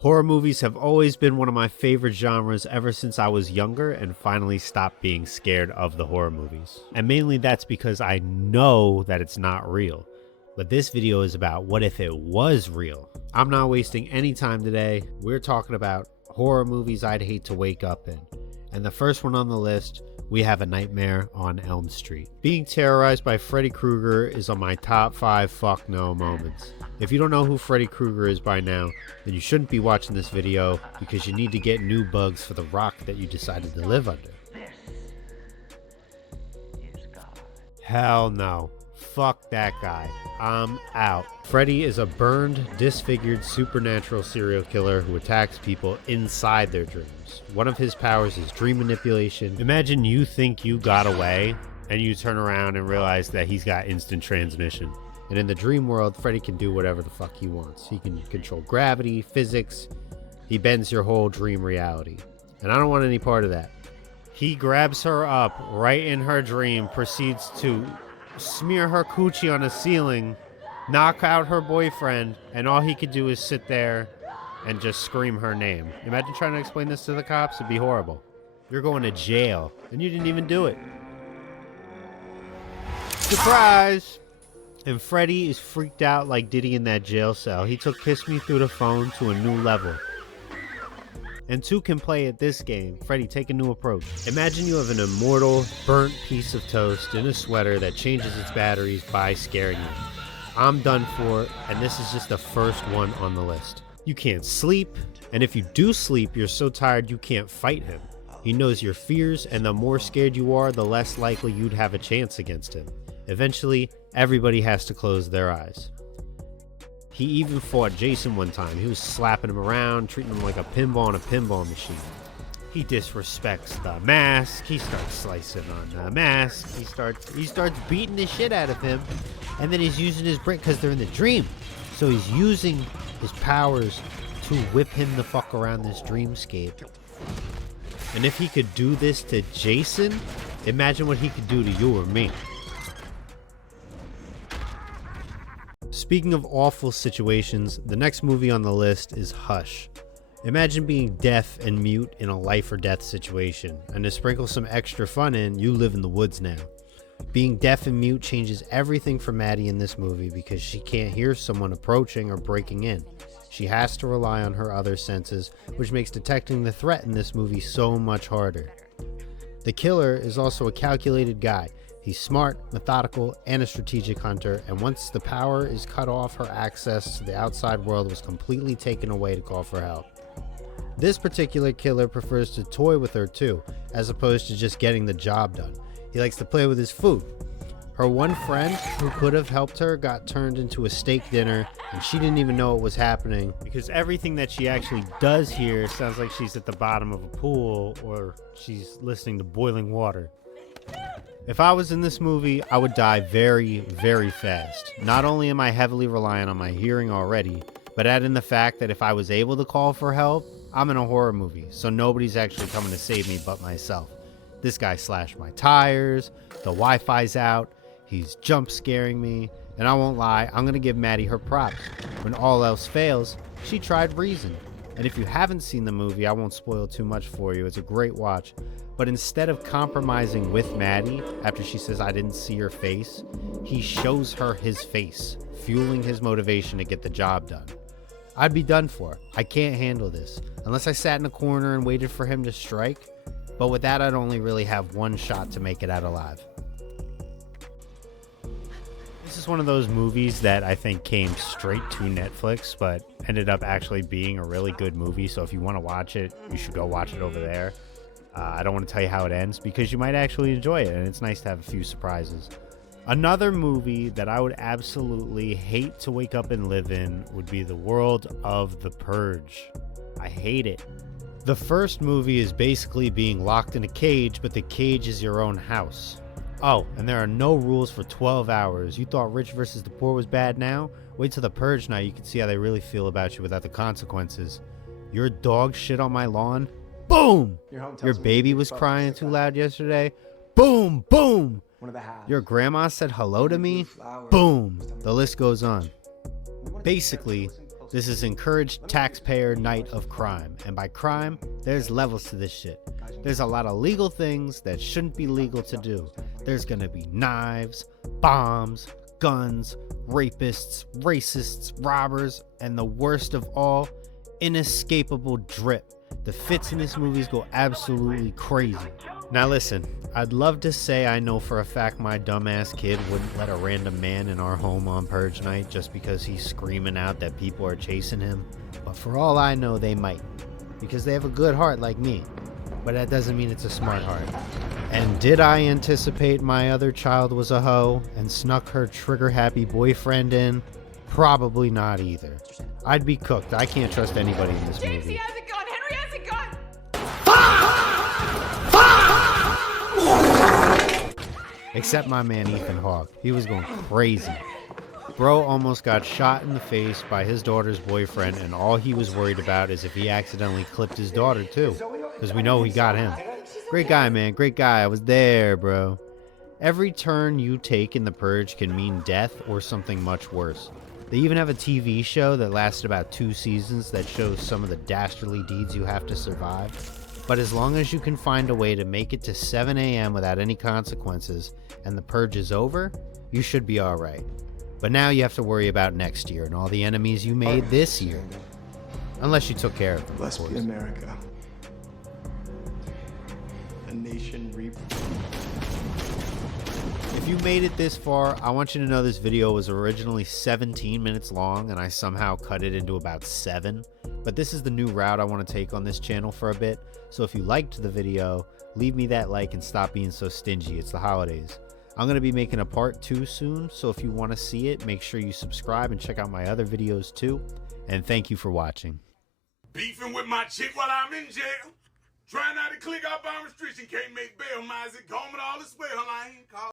Horror movies have always been one of my favorite genres ever since I was younger and finally stopped being scared of the horror movies. And mainly that's because I know that it's not real. But this video is about what if it was real. I'm not wasting any time today. We're talking about horror movies I'd hate to wake up in. And the first one on the list, we have A Nightmare on Elm Street. Being terrorized by Freddy Krueger is on my top 5 fuck no moments. If you don't know who Freddy Krueger is by now, then you shouldn't be watching this video because you need to get new bugs for the rock that you decided to live under. This is God. Hell no. Fuck that guy. I'm out. Freddy is a burned, disfigured, supernatural serial killer who attacks people inside their dreams. One of his powers is dream manipulation. Imagine you think you got away and you turn around and realize that he's got instant transmission. And in the dream world, Freddy can do whatever the fuck he wants. He can control gravity, physics. He bends your whole dream reality. And I don't want any part of that. He grabs her up right in her dream, proceeds to smear her coochie on a ceiling, knock out her boyfriend, and all he could do is sit there and just scream her name. Imagine trying to explain this to the cops. It'd be horrible. You're going to jail, and you didn't even do it. Surprise! And Freddy is freaked out like Diddy in that jail cell. He took Kiss Me Through the Phone to a new level. And two can play at this game. Freddy, take a new approach. Imagine you have an immortal, burnt piece of toast in a sweater that changes its batteries by scaring you. I'm done for, and this is just the first one on the list. You can't sleep, and if you do sleep, you're so tired you can't fight him. He knows your fears, and the more scared you are, the less likely you'd have a chance against him. Eventually, everybody has to close their eyes. He even fought Jason one time. He was slapping him around, treating him like a pinball on a pinball machine. He disrespects the mask. He starts slicing on the mask. He starts beating the shit out of him. And then he's using his brain because they're in the dream. So he's using his powers to whip him the fuck around this dreamscape. And if he could do this to Jason, imagine what he could do to you or me. Speaking of awful situations, the next movie on the list is Hush. Imagine being deaf and mute in a life or death situation, and to sprinkle some extra fun in, you live in the woods now. Being deaf and mute changes everything for Maddie in this movie because she can't hear someone approaching or breaking in. She has to rely on her other senses, which makes detecting the threat in this movie so much harder. The killer is also a calculated guy. He's smart, methodical, and a strategic hunter, and once the power is cut off, her access to the outside world was completely taken away to call for help. This particular killer prefers to toy with her too, as opposed to just getting the job done. He likes to play with his food. Her one friend who could have helped her got turned into a steak dinner, and she didn't even know it was happening because everything that she actually does hear sounds like she's at the bottom of a pool or she's listening to boiling water. If I was in this movie, I would die very, very fast. Not only am I heavily reliant on my hearing already, but add in the fact that if I was able to call for help, I'm in a horror movie, so nobody's actually coming to save me but myself. This guy slashed my tires, the Wi-Fi's out, he's jump scaring me, and I won't lie, I'm gonna give Maddie her props. When all else fails, she tried reason. And if you haven't seen the movie, I won't spoil too much for you, it's a great watch. But instead of compromising with Maddie after she says I didn't see her face, he shows her his face, fueling his motivation to get the job done. I'd be done for. I can't handle this. Unless I sat in a corner and waited for him to strike. But with that, I'd only really have one shot to make it out alive. This is one of those movies that I think came straight to Netflix, but ended up actually being a really good movie. So if you want to watch it, you should go watch it over there. I don't want to tell you how it ends because you might actually enjoy it, and it's nice to have a few surprises. Another movie that I would absolutely hate to wake up and live in would be the world of The Purge. I hate it. The first movie is basically being locked in a cage, but the cage is your own house. Oh, and there are no rules for 12 hours. You thought Rich versus the Poor was bad now? Wait till The Purge night, you can see how they really feel about you without the consequences. Your dog shit on my lawn? Boom! Your baby was crying too loud yesterday? Boom! Boom! Your grandma said hello to me? Boom! The list goes on. Basically, This is encouraged taxpayer night of crime. And by crime, there's levels to this shit. There's a lot of legal things that shouldn't be legal to do. There's gonna be knives, bombs, guns, rapists, racists, robbers, and the worst of all, inescapable drip. The fits in this movie go absolutely crazy. Now listen, I'd love to say I know for a fact my dumbass kid wouldn't let a random man in our home on Purge night just because he's screaming out that people are chasing him. But for all I know, they might, because they have a good heart like me. But that doesn't mean it's a smart heart. And did I anticipate my other child was a hoe and snuck her trigger-happy boyfriend in? Probably not either. I'd be cooked. I can't trust anybody in this James, movie. he has a gun. Henry has a gun. Except my man Ethan Hawke. He was going crazy. Bro almost got shot in the face by his daughter's boyfriend, and all he was worried about is if he accidentally clipped his daughter too. Because we know he got him. Great guy, man. Great guy. I was there, bro. Every turn you take in the Purge can mean death or something much worse. They even have a TV show that lasted about 2 seasons that shows some of the dastardly deeds you have to survive. But as long as you can find a way to make it to 7 a.m. without any consequences and the Purge is over, you should be alright. But now you have to worry about next year and all the enemies you made this year. Unless you took care of them. Blessed be America. A nation reborn. If you made it this far, I want you to know this video was originally 17 minutes long and I somehow cut it into about 7. But this is the new route I want to take on this channel for a bit. So if you liked the video, leave me that like and stop being so stingy. It's the holidays. I'm going to be making a part 2 soon, so if you want to see it, make sure you subscribe and check out my other videos too. And thank you for watching. Beefing with my chick while I'm in jail. Trying not to click up Elm Street and can't make bail. My is it gone with all this well? I ain't called.